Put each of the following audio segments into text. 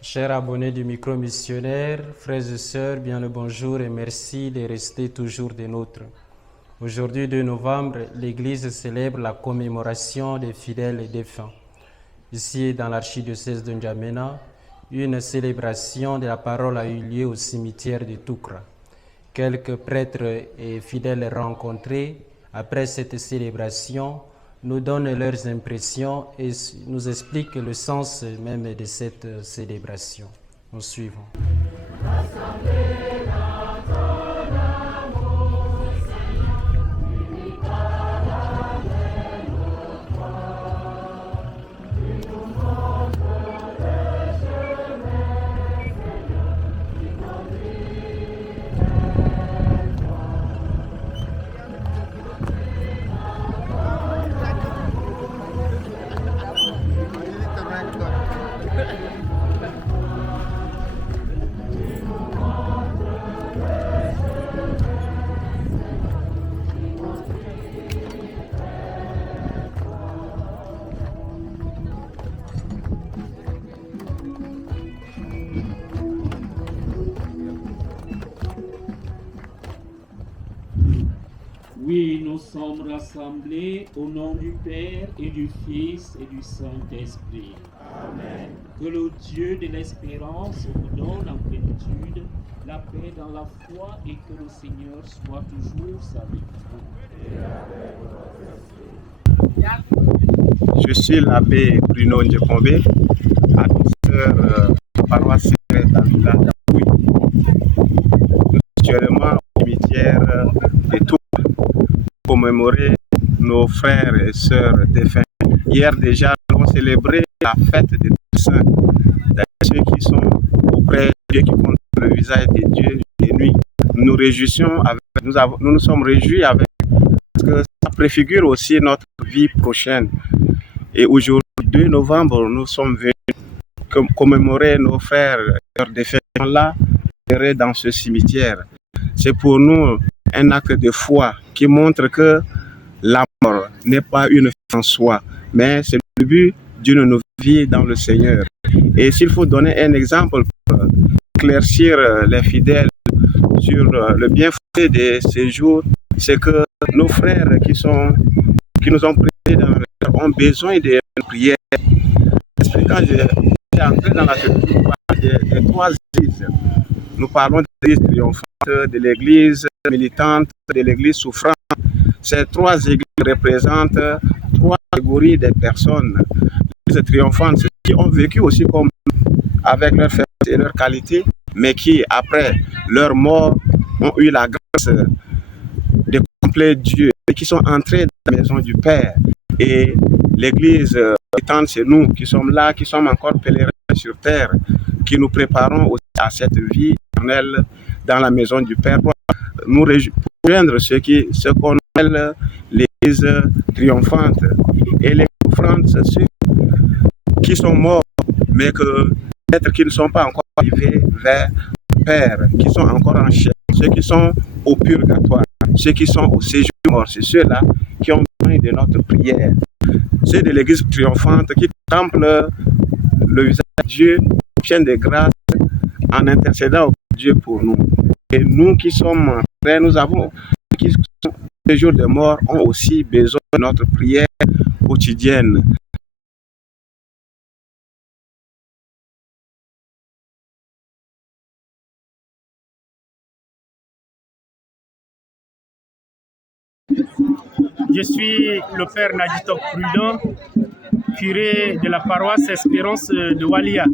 Chers abonnés du micro missionnaire, frères et sœurs, bien le bonjour et merci de rester toujours des nôtres. Aujourd'hui, 2 novembre, l'Église célèbre la commémoration des fidèles et défunts. Ici, dans l'archidiocèse de N'Djamena, une célébration de la parole a eu lieu au cimetière de Toukra. Quelques prêtres et fidèles rencontrés après cette célébration nous donnent leurs impressions et nous expliquent le sens même de cette célébration. Nous suivons. Oui, nous sommes rassemblés au nom du Père et du Fils et du Saint-Esprit. Amen. Que le Dieu de l'espérance vous donne en plénitude la paix dans la foi et que le Seigneur soit toujours avec vous. Je suis l'abbé Bruno Ndjekombe, annonceur paroissial dans le village d'Apouy. Nous sommes actuellement au cimetière de Tours pour commémorer nos frères et sœurs défunts. Hier déjà, nous avons célébré la fête des saints, ceux qui sont auprès de Dieu, qui contemplent le visage de Dieu de nuit. Nous réjouissons avec, nous sommes réjouis avec, parce que ça préfigure aussi notre vie prochaine. Et aujourd'hui, 2 novembre, nous sommes venus commémorer nos frères et leurs défunts là, dans ce cimetière. C'est pour nous un acte de foi qui montre que la mort n'est pas une fin en soi, mais c'est le but d'une nouvelle vie dans le Seigneur. Et s'il faut donner un exemple pour éclaircir les fidèles sur le bienfait de ces jours, c'est que nos frères qui nous ont précédés dans ont besoin de prières. Quand j'ai entré dans la structure des 3 églises, nous parlons de l'église triomphante, de l'église militante, de l'église souffrante. Ces 3 églises représentent 3 catégories de personnes. L'église triomphante, ceux qui ont vécu aussi comme avec leur faiblesse et leur qualité, mais qui, après leur mort, ont eu la grâce de contempler Dieu et qui sont entrés dans la maison du Père. Et l'église militante, c'est nous qui sommes là, qui sommes encore pèlerins sur terre, qui nous préparons aussi à cette vie éternelle dans la maison du Père pour nous rejoindre ce qu'on appelle l'église triomphante. Et les souffrantes, c'est ceux qui sont morts, mais que peut-être qui ne sont pas encore arrivés vers le Père, qui sont encore en chair, ceux qui sont au purgatoire, ceux qui sont au séjour mort, c'est ceux-là qui ont besoin de notre prière. Ceux de l'église triomphante qui contemplent le visage de Dieu, obtiennent des grâces en intercédant auprès de Dieu pour nous. Et nous qui sommes frères, nous avons, qui sont au séjour de mort, ont aussi besoin de notre prière quotidienne. Je suis le père Naditok Prudent, curé de la paroisse Espérance de Walia.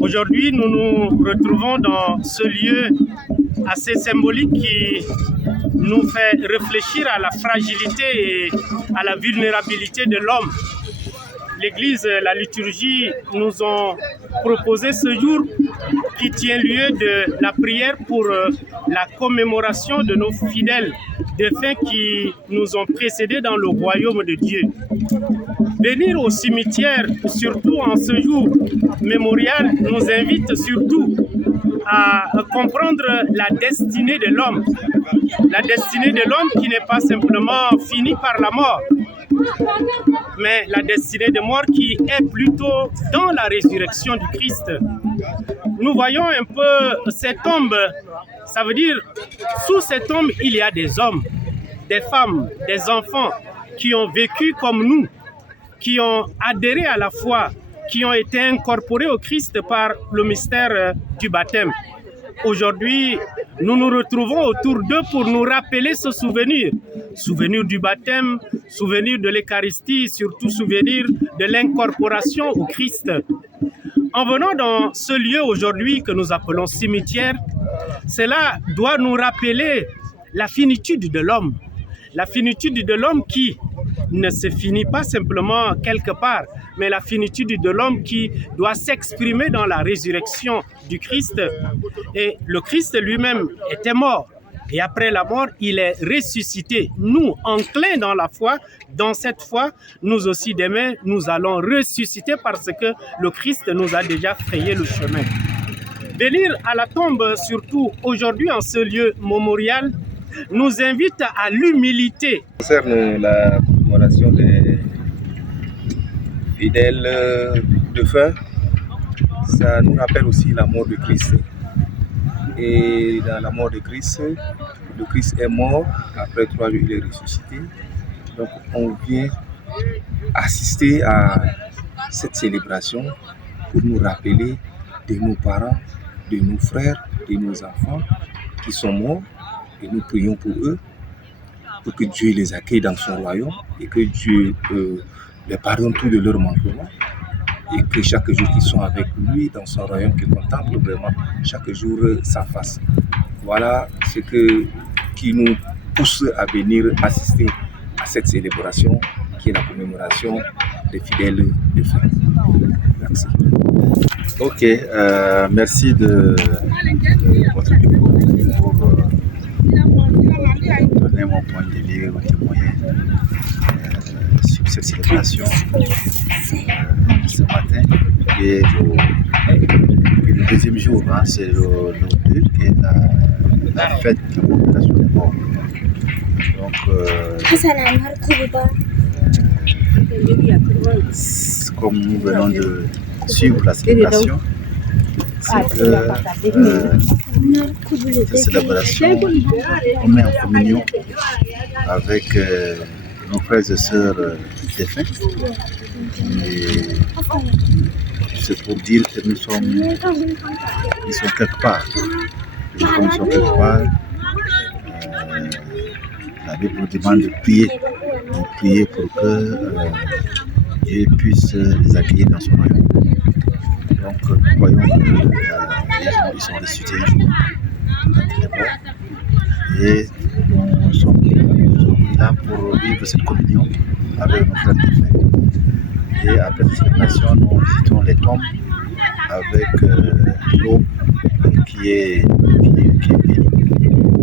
Aujourd'hui, nous nous retrouvons dans ce lieu assez symbolique qui nous fait réfléchir à la fragilité et à la vulnérabilité de l'homme. L'Église, la liturgie nous ont proposé ce jour qui tient lieu de la prière pour la commémoration de nos fidèles défunts qui nous ont précédés dans le royaume de Dieu. Venir au cimetière, surtout en ce jour mémorial, nous invite surtout à comprendre la destinée de l'homme. La destinée de l'homme qui n'est pas simplement finie par la mort, mais la destinée de mort qui est plutôt dans la résurrection du Christ. Nous voyons un peu cette tombe, ça veut dire, sous cette tombe, il y a des hommes, des femmes, des enfants qui ont vécu comme nous, qui ont adhéré à la foi, qui ont été incorporés au Christ par le mystère du baptême. Aujourd'hui, nous nous retrouvons autour d'eux pour nous rappeler ce souvenir. Souvenir du baptême, souvenir de l'Eucharistie, surtout souvenir de l'incorporation au Christ. En venant dans ce lieu aujourd'hui que nous appelons cimetière, cela doit nous rappeler la finitude de l'homme. La finitude de l'homme qui ne se finit pas simplement quelque part, mais la finitude de l'homme qui doit s'exprimer dans la résurrection du Christ. Et le Christ lui-même était mort. Et après la mort, il est ressuscité. Nous, enclins dans la foi, dans cette foi, nous aussi demain, nous allons ressusciter parce que le Christ nous a déjà frayé le chemin. Venir à la tombe, surtout aujourd'hui en ce lieu mémorial, nous invite à l'humilité. Concerne la commémoration des fidèles défunts, ça nous rappelle aussi la mort de Christ. Et dans la mort de Christ, le Christ est mort, après 3 jours il est ressuscité. Donc on vient assister à cette célébration pour nous rappeler de nos parents, de nos frères, de nos enfants qui sont morts. Et nous prions pour eux, pour que Dieu les accueille dans son royaume et que Dieu les pardonne tous de leurs manquements. Et que chaque jour qu'ils sont avec lui dans son royaume, qu'ils contemplent vraiment chaque jour sa face. Voilà ce qui nous pousse à venir assister à cette célébration qui est la commémoration des fidèles défunts. Merci. Ok, merci de votre micro pour donner mon point de vue ou témoigner sur cette célébration ce matin, qui est le deuxième jour, hein, c'est le 2, qui est la fête de commémoration des morts. Donc, comme nous venons de suivre la célébration, c'est que cette célébration, on met en communion avec nos frères et sœurs défunts. Et c'est pour dire que nous sommes quelque part. Et comme nous sommes quelque part, la Bible nous demande de prier pour que Dieu puisse les accueillir dans son royaume. Donc nous croyons que les gens ils sont ressuscités un jour quand il est mort. Et nous sommes là pour vivre cette communion avec nos frères défunts. Et après cette célébration, nous visitons les tombes avec l'eau qui est bénie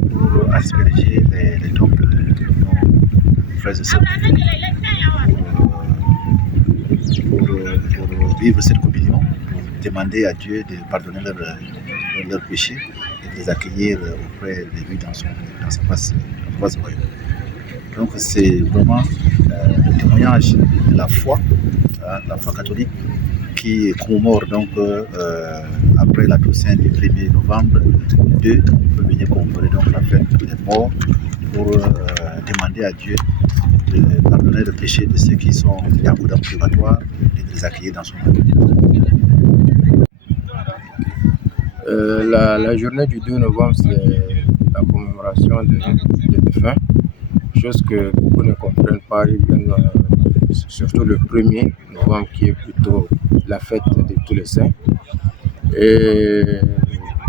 pour asperger les tombes de nos frères et sœurs pour vivre cette communion, pour demander à Dieu de pardonner leurs péchés et de les accueillir auprès de lui dans sa face royaume. Donc c'est vraiment le témoignage de la foi catholique qui commémore donc après la Toussaint du 1er novembre 2, on peut venir commémorer donc la fête des morts pour demander à Dieu de pardonner le péché de ceux qui sont en cours dans le purgatoire et de les accueillir dans son royaume. La journée du 2 novembre, c'est la commémoration des défunts, chose que beaucoup ne comprennent pas, surtout le 1er novembre qui est plutôt la fête de tous les saints. Et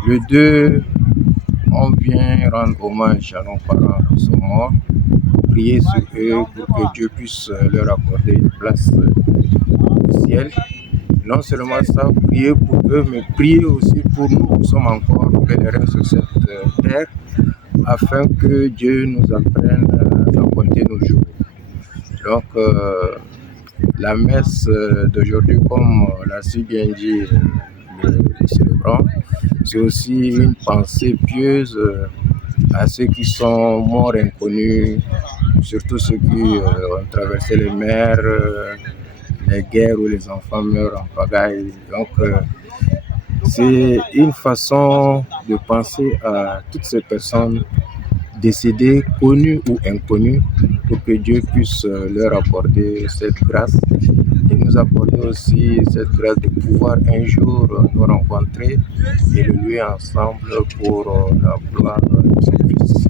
le 2, on vient rendre hommage à nos parents qui sont morts, prier sur eux pour que Dieu puisse leur accorder une place au ciel. Non seulement ça, prier pour eux, mais prier aussi pour nous qui sommes encore pèlerins sur cette terre, afin que Dieu nous apprenne à compter nos jours. Donc, la messe d'aujourd'hui, comme l'a si bien dit le célébrant, c'est aussi une pensée pieuse à ceux qui sont morts inconnus surtout ceux qui ont traversé les mers, les guerres où les enfants meurent en pagaille. Donc, c'est une façon de penser à toutes ces personnes décédées, connues ou inconnues, pour que Dieu puisse leur accorder cette grâce et nous accorder aussi cette grâce de pouvoir un jour nous rencontrer et le louer ensemble pour la gloire de son Fils.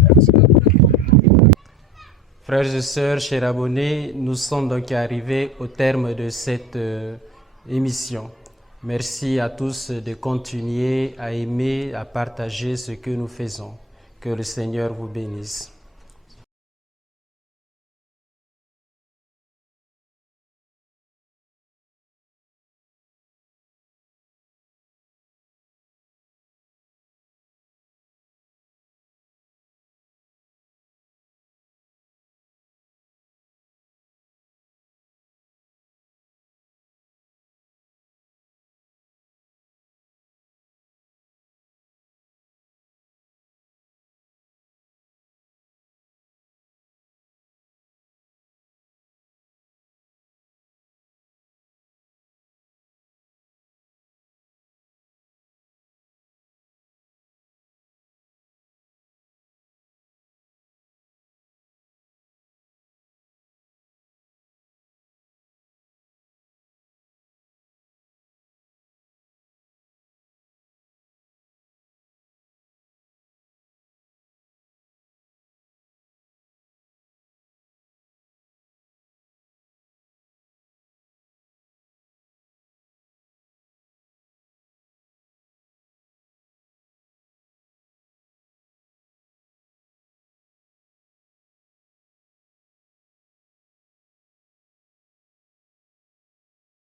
Merci. Frères et sœurs, chers abonnés, nous sommes donc arrivés au terme de cette émission. Merci à tous de continuer à aimer, à partager ce que nous faisons. Que le Seigneur vous bénisse.